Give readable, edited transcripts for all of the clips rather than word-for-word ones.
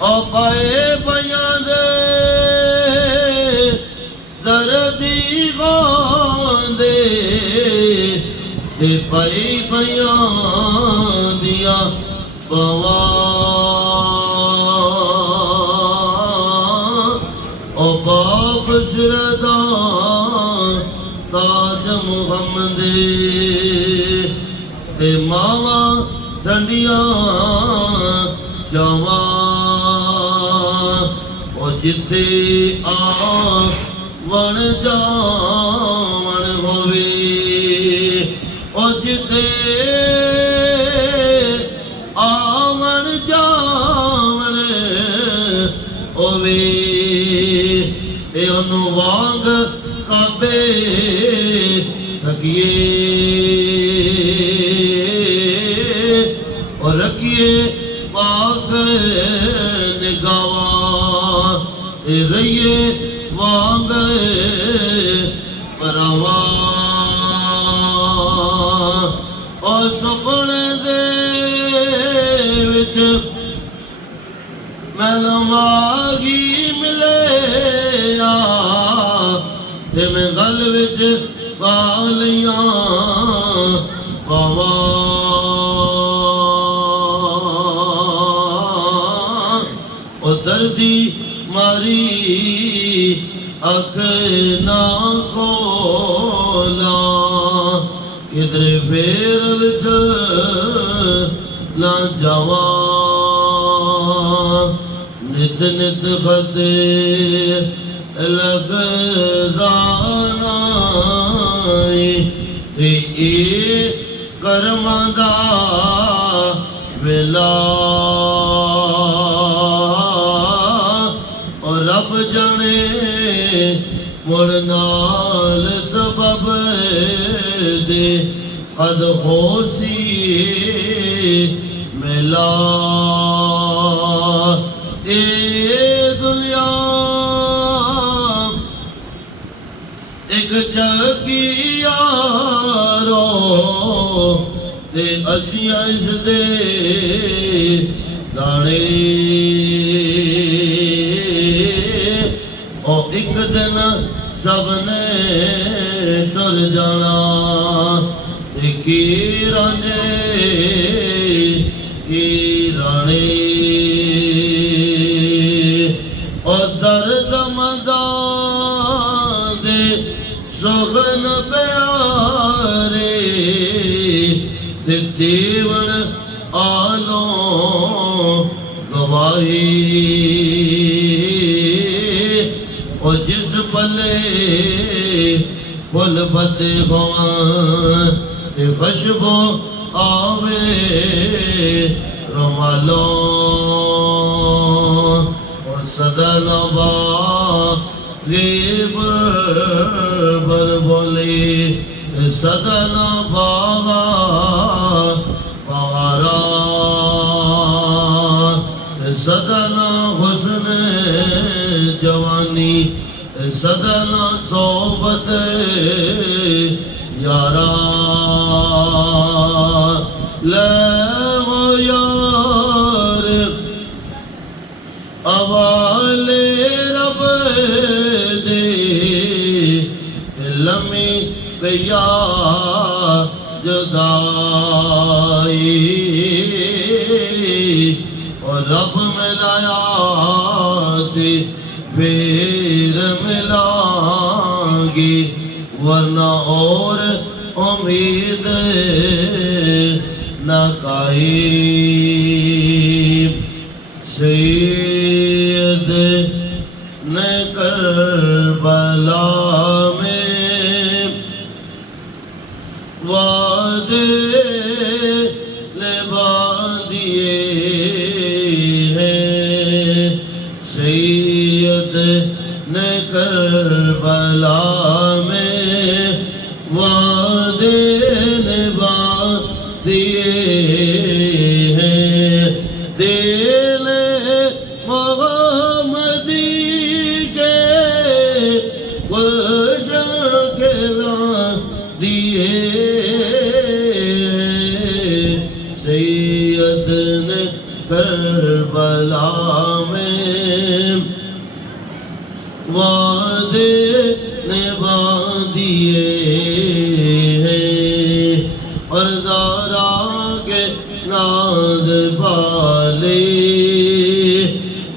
او پائے بیاں دے دردی غان دے تے پائی بیاں دیا بوان او باب شردان تاج محمد تے ماواں ٹھنڈیاں چاواں او جتھے ون جاون ہووے او جتھے آون جاون ہووے اے انہوں وانگ کعبے رکھیے اور رکھیے پاک نگاواں اے رہیے وانگ پراواں اور سپن دے وچ مینوں ماغی ملے تے میں گل وچ بالیاں پاواں او دردی ماری اکھ نہ کھولا کدھر پھیر وچ نہ جاواں نت نت خطے لگدا اے کرماں دا ویلا اور رب جانے مڑ نال سبب دے قد خوشی ملا اے دنیا ایک جگی یارو تے اسیاں اس دے دانے او ایک دن سب نے ٹر جانا تے کی رانے کی رانے او درد مدان دے سغن پیارے تے دیون آلوں گواہی او جس پلے پھل بتے ہوان تے خشبو آوے رومالوں او صدن غیب بر بولی صدن باغا بغارا صدن حسن جوانی صدن صحبت یارا لے وہ یار اوالے رب دے لمی پیا جدائی اور رب ملایا تھی پھر ملائیں گی ورنہ اور امید نہ کہیں سید نے کربلا میں وعدے باندھیے ہیں سید نے کربلا میں وعدے باندھیے ہیں دل محمدی کے گلشن کھلا دیے سید نے کربلا کربلا میں وعدے نبھا دیے ہیں اور زہرا کے ناز والے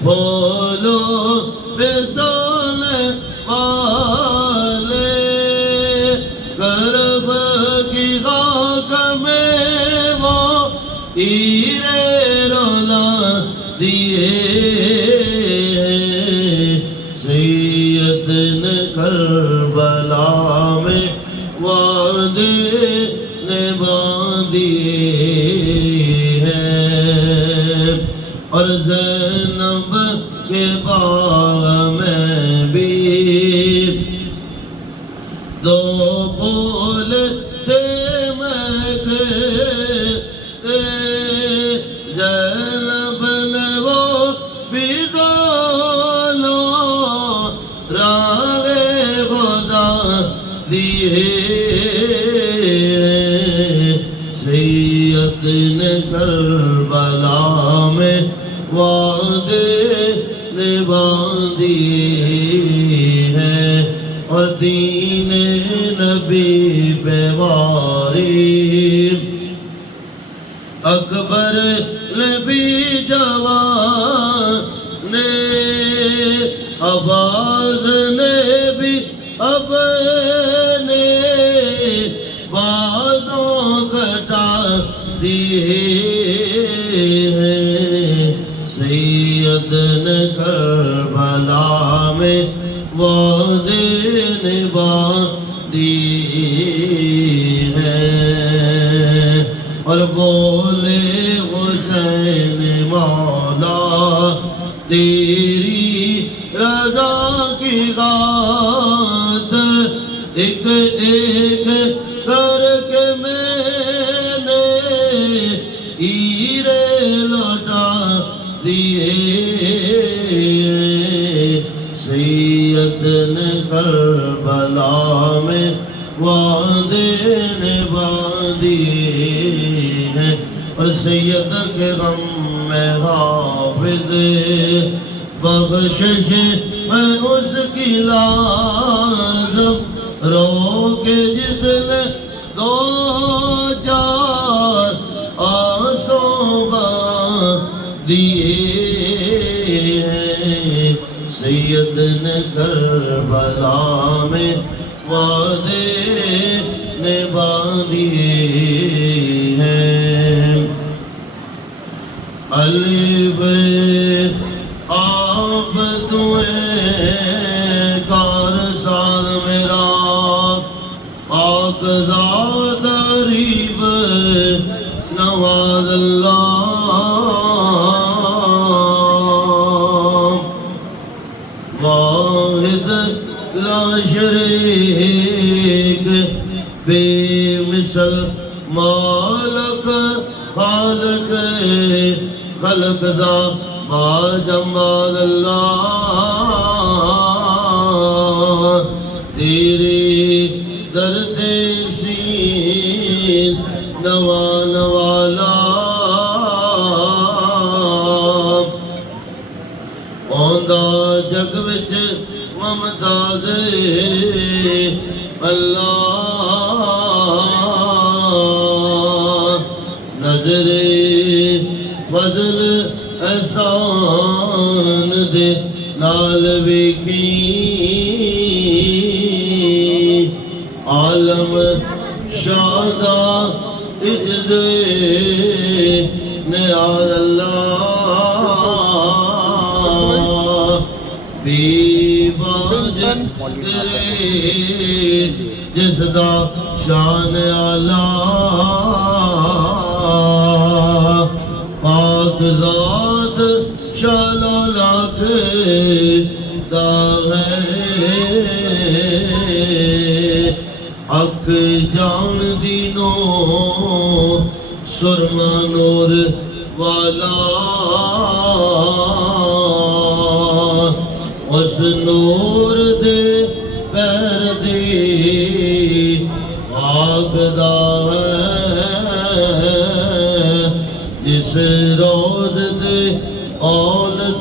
بولو وصال والے کرب کی خاک میں وہ ہیرے رولا دیے سید نے کربلا میں وعدے نبھا دیے ہیں اور زینب کے باغ میں بھی دو پھول تھے مہکتے زینب نے وہ بھی دونوں راہ خدا دیے سید نے کربلا میں وعدے نبھا دیے ہیں اور دین نبی پہ واری اکبر نے بھی جوان عباس نے بھی اپنے بازوں کٹا دیے ہیں سید نے کربلا میں وعدے نبھا دیے ہیں اور بولے حسین مولا تیری رضا کی خاطر ایک ایک کر کے میں نے ہیرے لوٹا دیے سید نے کربلا میں وعدے نبھا دیے ہیں اور سید کے غم میں حافظ بخشش میں اس کی لازم رو کے جس نے دو چار آنسوں بہا دیے ہیں سید نے کربلا میں وعدے نبھا دیے ہیں الف آپ تو کارسان میرا پاکزاد غریب نواز اللہ واحد لا شریک بے مثل مالک خالق خلق دا باجمال اللہ تیری درد سین نوال والا آندا جگ وچ ممتاز اللہ نظر فضل احسان دے نال ویکھی عالم شادا عجز نیاز اللہ بی باج تیرے جس دا شان اعلیٰ پاک ذات شان لاکھ دا ہے اک جان دینو سرما نور والا اس نور دے پیر دی آگ دا ہے جس روز دے اول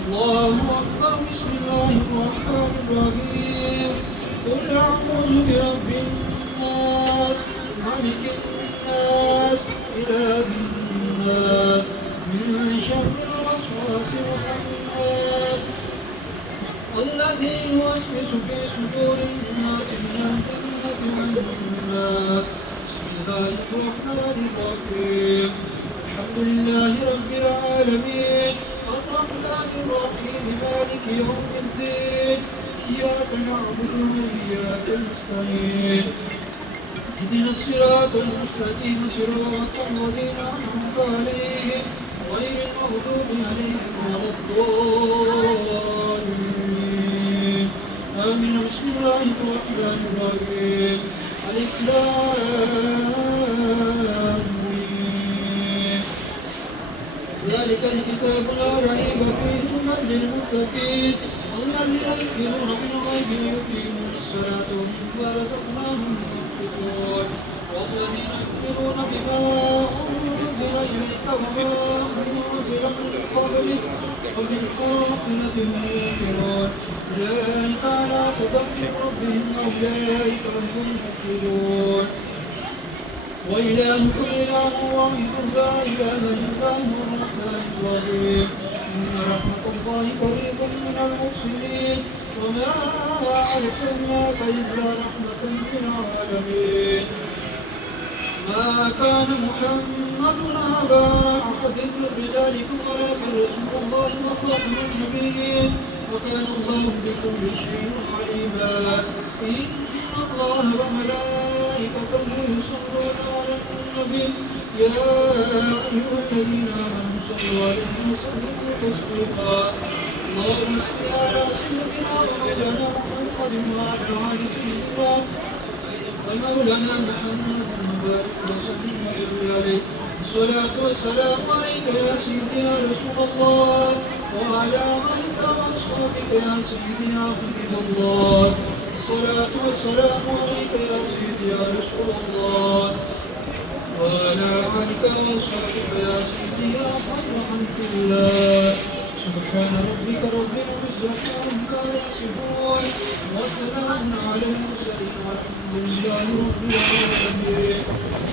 الله أكبر بسم الله الرحمن الرحيم قل أعوذ برب الناس ملك الناس إله الناس من شر الوسواس الخناس الذي يوسوس في صدور الناس من الجنة والناس بسم الله الرحمن الرحيم الحمد لله رب العالمين الرحمن الرحيم مالك يوم الدين إياك نعبد وإياك نستعين اهدنا الصراط المستقيم صراط الذين أنعمت عليهم غير المغضوب عليهم ولا الضالين آمين بسم الله الرحمن الرحيم ألف لام ميم ذلك الكتاب لا ريب فيه هدى للمتقين الذين يؤمنون بالغيب ويقيمون الصلاة ومما رزقناهم ينفقون والذين يؤمنون بما أنزل إليك وما أنزل من قبلك وبالآخرة هم يوقنون أولئك على هدى من ربهم وأولئك هم المفلحون وإلهكم إله واحد لا إله إلا هو الرحمن الرحيم إن رحمة الله قريب من المحسنين وما أرسلناك إلا رحمة للعالمين ما كان محمد أبا أحد من رجالكم ولكن رسول الله وخاتم النبيين وكان الله بكل شيء عليما إن الله وملائكته يصلون على النبي يا أيها الذين آمنوا صلوا عليه وسلموا تسليما اللهم صل على سيدنا ومولانا محمد وعلى آل سيدنا ومولانا محمد وبارك وسلم عليه الصلاة والسلام عليك يا سيدي يا رسول الله وعلى آلك وأصحابك بك يا سيدي يا حبيب الله. الصلاة والسلام عليك يا سيدي يا رسول الله، وعلى آلك وصحبك يا سيدي يا خير خلق الله. سبحان ربك رب العزة عما يصفون، وسلام على المرسلين والحمد لله رب العالمين.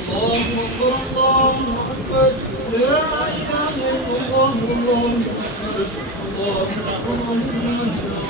الله أكبر الله أكبر، لا إله إلا الله والله أكبر. الله أكبر الله أكبر.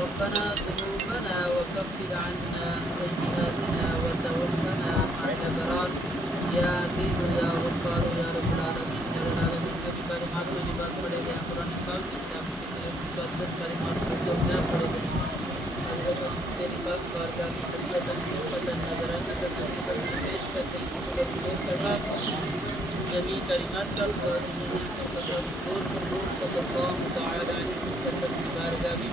ربنا ذنوبنا وكفر عنا سيئاتنا وتوفنا مع الأبرار يا عزيز يا غفار يا رب العالمين يا رب العالمين کبھی کلمات کو لباس پڑے گا قرآن پاک کی کتاب کی طرف کلمات کو جو کیا پڑے گا حضرت تیری پاک بارگاہ میں تربیت نظرانہ تنظیم پیش کرتے ہیں جميع كلمات الأخوات دور صلى الله تعالى عليه وسلم کی بارگاہ میں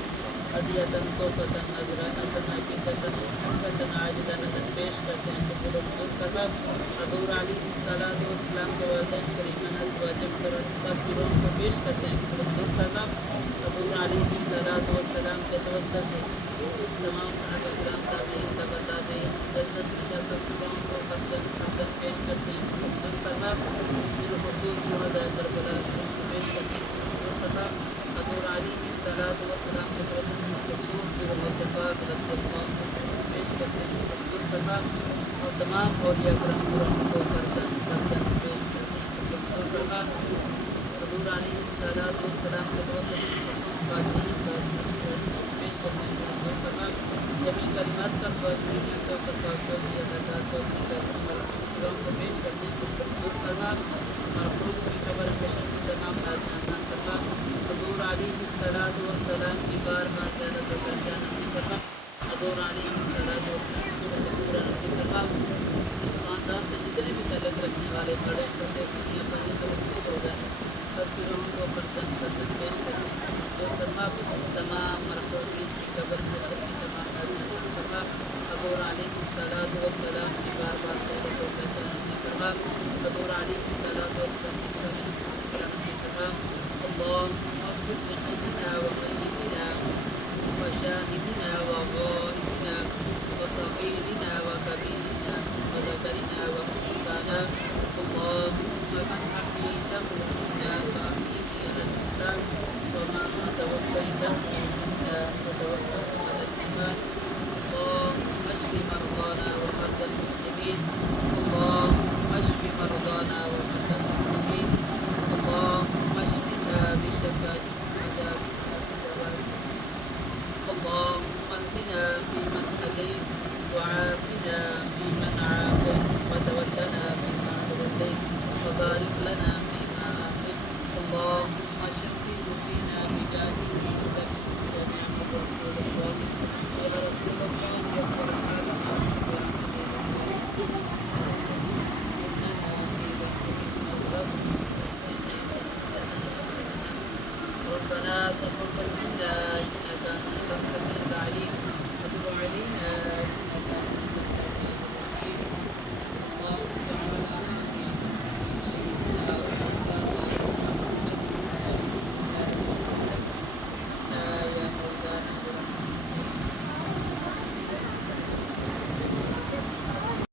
ہدیۃ تحفۃ نذرانہ نافذۃ محبۃ عاجلانہ پیش کرتے ہیں قبول منظور فرما. حضور علیہ الصلوۃ والسلام کے والدین کریمان ازواج مطہرون کو پیش کرتے ہیں قبول منظور فرما. حضور علیہ الصلوۃ والسلام کے توسط سے تمام صحابہ کرام تابعین تبع تابعین جنت کی تمام کو قدم پیش کرتے ہیں قبول منظور فرما. بالخصوص شہداء کربلا کو پیش کرتے ہیں قبول منظور فرما. حضور علیہ الصلوۃ والسلام کے توسط سے وصفات رضی اللہ عنہ پیش کرتے ہیں قبول فرما. اور تمام اولیاء کرام کو فردن پیش کرتے ہیں قبول فرما. حضور علیہ الصلوۃ والسلام کے توسط سے فاجرین پیش کرتے ہیں قبول فرما. جميع کلمات کا فاضلین کا فتوا کی اداکار کو پیش کرتے ہیں قبول فرما. محفوظ کی خبر کشن کی تمام باتیں آسان فرما. حضور علیہ الصلوۃ والسلام کی بار بار زیارت و درشان نصیب فرما. حضور علیہ الصلوۃ والسلام کی پورا نصیب فرما. اس خاندان سے جتنے بھی تعلق رکھنے والے بڑے چھوٹے دنیا بنی تو مقصود ہو جائیں سب کی روحوں کو پردن پیش کرتے ہیں جو فرما. تمام مرحومین کی قبر حشر کی تمام باتیں فرما. حضور علیہ الصلوۃ والسلام کی بار بار زیارت و درشان نصیب فرما. حضور علیہ الصلوۃ والسلام کی شان نصیب فرما. اللهم اغفر لحينا وميتنا